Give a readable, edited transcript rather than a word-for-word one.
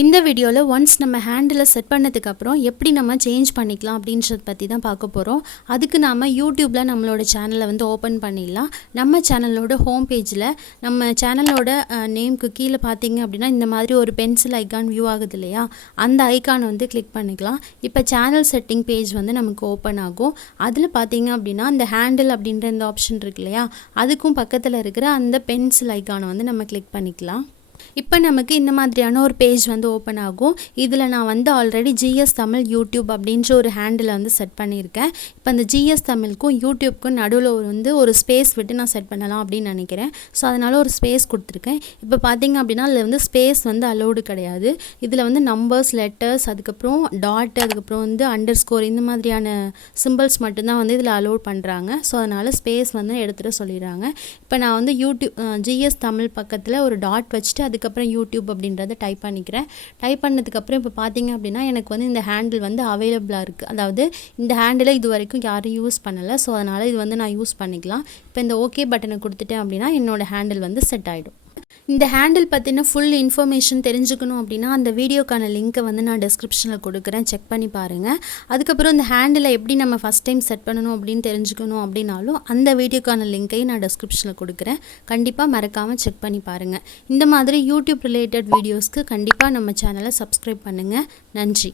இந்த வீடியோவில் ஒன்ஸ் நம்ம ஹேண்டில் செட் பண்ணதுக்கப்புறம் எப்படி நம்ம சேஞ்ச் பண்ணிக்கலாம் அப்படின்றத பற்றி தான் பார்க்க போகிறோம். அதுக்கு நாம் யூடியூப்பில் நம்மளோட சேனலை வந்து ஓப்பன் பண்ணிடலாம். நம்ம சேனலோட ஹோம் பேஜில் நம்ம சேனலோட நேம்க்கு கீழே பார்த்தீங்க அப்படின்னா இந்த மாதிரி ஒரு பென்சில் ஐக்கான் வியூ ஆகுது இல்லையா, அந்த ஐக்கானை வந்து கிளிக் பண்ணிக்கலாம். இப்போ சேனல் செட்டிங் பேஜ் வந்து நமக்கு ஓப்பன் ஆகும். அதில் பார்த்தீங்க அப்படின்னா இந்த ஹேண்டில் அப்படின்ற இந்த ஆப்ஷன் இருக்கு இல்லையா, அதுக்கும் பக்கத்தில் இருக்கிற அந்த பென்சில் ஐக்கானை வந்து நம்ம கிளிக் பண்ணிக்கலாம். இப்போ நமக்கு இந்த மாதிரியான ஒரு பேஜ் வந்து ஓப்பன் ஆகும். இதில் நான் வந்து ஆல்ரெடி ஜிஎஸ் தமிழ் யூடியூப் அப்படின்ற ஒரு ஹேண்டில் வந்து செட் பண்ணியிருக்கேன். இப்போ அந்த ஜிஎஸ் தமிழுக்கும் யூடியூப்க்கும் நடுவில் ஒரு ஸ்பேஸ் விட்டு நான் செட் பண்ணலாம் அப்படின்னு நினைக்கிறேன். ஸோ அதனால் ஒரு ஸ்பேஸ் கொடுத்துருக்கேன். இப்போ பார்த்தீங்க அப்படின்னா அதில் வந்து ஸ்பேஸ் வந்து அலோடு கிடையாது. இதில் வந்து நம்பர்ஸ், லெட்டர்ஸ், அதுக்கப்புறம் டாட், அதுக்கப்புறம் வந்து அண்டர்ஸ்கோர் இந்த மாதிரியான சிம்பிள்ஸ் மட்டும்தான் வந்து இதில் அலோட் பண்ணுறாங்க. ஸோ அதனால் ஸ்பேஸ் வந்து எடுத்துகிட்டு சொல்லிடுறாங்க. இப்போ நான் வந்து யூடியூப் ஜிஎஸ் தமிழ் பக்கத்தில் ஒரு டாட் வச்சுட்டு அதுக்கப்புறம் யூடியூப் அப்படின்றத டைப் பண்ணிக்கிறேன். டைப் பண்ணதுக்கப்புறம் இப்போ பார்த்தீங்க அப்படின்னா எனக்கு வந்து இந்த ஹேண்டில் வந்து அவைலபிளாக இருக்குது. அதாவது இந்த ஹேண்டில் இது வரைக்கும் யாரும் யூஸ் பண்ணலை. ஸோ அதனால் இது வந்து நான் யூஸ் பண்ணிக்கலாம். இப்போ இந்த ஓகே பட்டனை கொடுத்துட்டேன் அப்படின்னா என்னோடய ஹேண்டில் வந்து செட் ஆகிடும். இந்த ஹேண்டில் பற்றின ஃபுல் இன்ஃபர்மேஷன் தெரிஞ்சுக்கணும் அப்படின்னா அந்த வீடியோக்கான லிங்க்கை வந்து நான் டிஸ்கிரிப்ஷனில் கொடுக்குறேன், செக் பண்ணி பாருங்கள். அதுக்கப்புறம் இந்த ஹேண்டிலை எப்படி நம்ம ஃபஸ்ட் டைம் செட் பண்ணணும் அப்படின்னு தெரிஞ்சுக்கணும் அப்படின்னாலும் அந்த வீடியோக்கான லிங்க்கையும் நான் டிஸ்கிரிப்ஷனில் கொடுக்குறேன். கண்டிப்பாக மறக்காமல் செக் பண்ணி பாருங்கள். இந்த மாதிரி யூடியூப் ரிலேட்டட் வீடியோஸ்க்கு கண்டிப்பாக நம்ம சேனலை சப்ஸ்கிரைப் பண்ணுங்கள். நன்றி.